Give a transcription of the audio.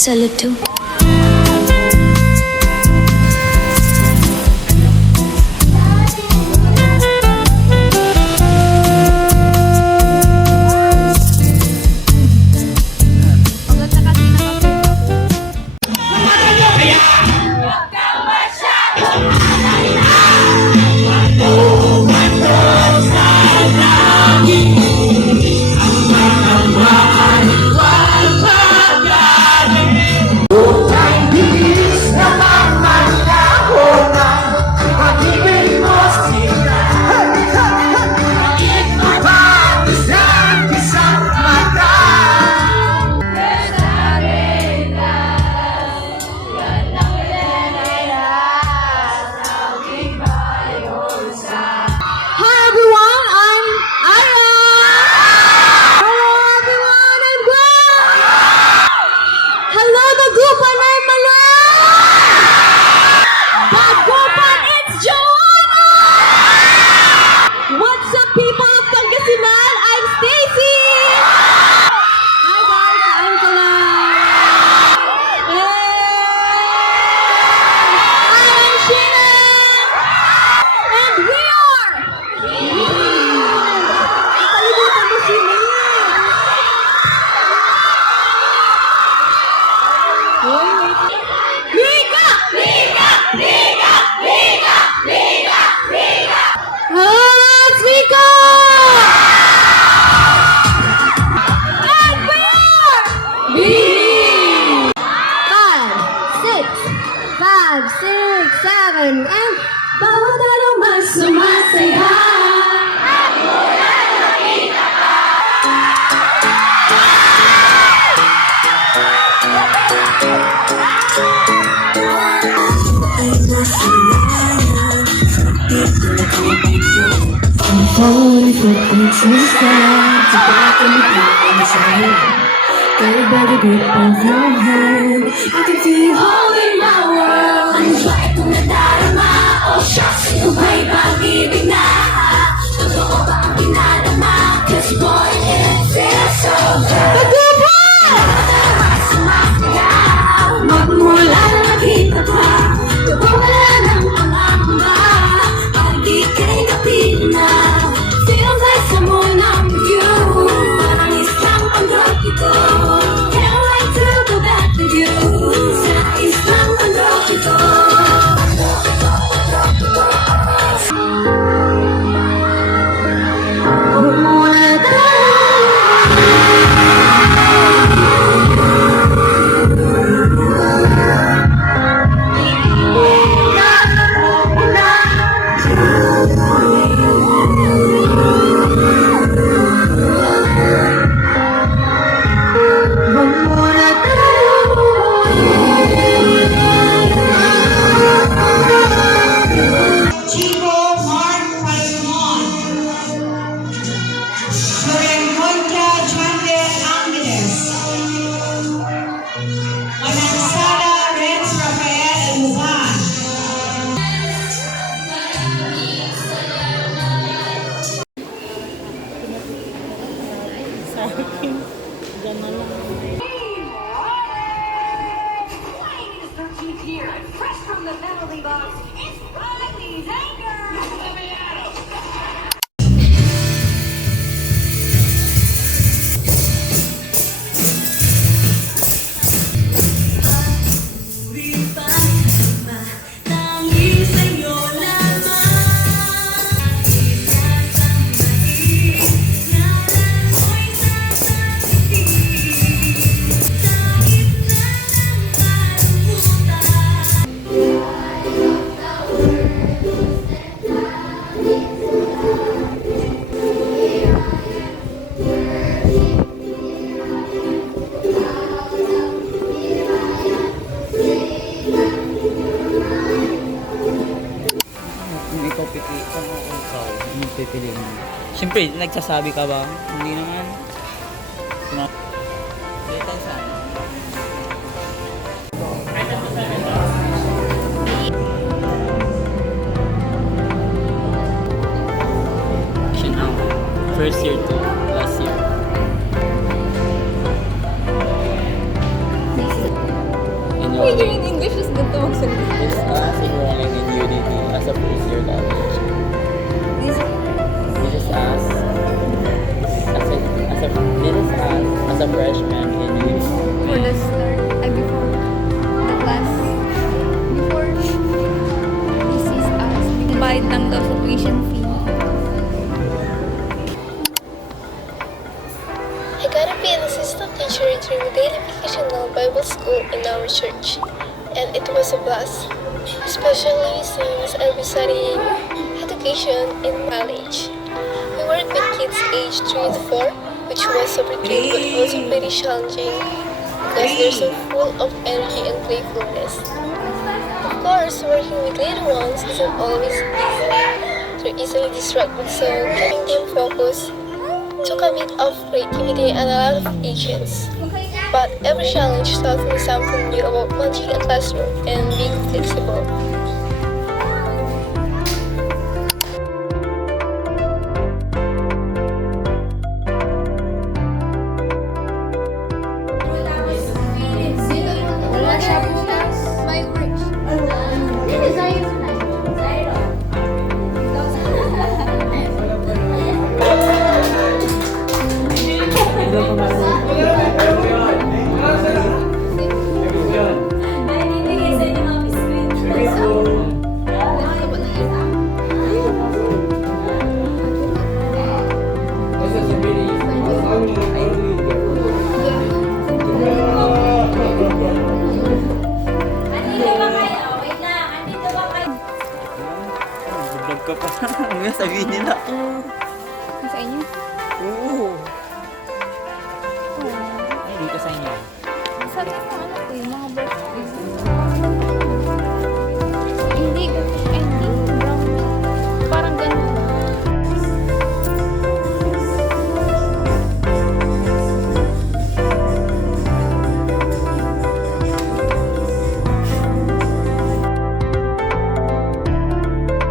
Solitude. And bawat araw mas sumasaya. At mula nakita ka. I'm falling for things inside. To back in the back inside. Got a better grip of your hand. I can feel you holding my world. Ang bakit kong nadarama? Oh shucks, ito ba'y pag-ibig na? Totoo ba ang pinadama? Cause boy, it feels so good. Magmula na nakita ka. Wala ng pangamba. Pag di ka'y kapil na. Feels like someone I'm with you. Parang isang pag-drop ito. Can't wait to go back with you. Sa isang pag-drop ito. Huwag muna Chico Mark Pasimon, Lorenconcha Chande Angeles, Manansala Renz Rafael Luzan. Ladies, 13th year, and fresh from the penalty box, it's Riley Zanger! Kung ikaw pipili mo. Siyempre, nagsasabi ka ba? Hindi naman. Dito tayo saan? Siya na. First year to last year. Uy, you're in English, tapos ganito magsalita. This is us enrolling in UDT as a first year college. This This is us as a freshman in UDT. for the start, before the class, before this is us. Bayad lang daw sa tuition fee. I gotta be an assistant teacher during daily vocational Bible school in our church, and it was a blast, especially since I'll be studying education in college. We worked with kids aged 3 to 4, which was super cute but also pretty challenging because they're so full of energy and playfulness. Of course, working with little ones isn't always easy. They're easily distracted, so keeping them focused took a bit of creativity and a lot of patience. But every challenge taught me something new about managing a classroom and being flexible. Wala siya po my works. Vlog ka pa. Ano sabihin nila?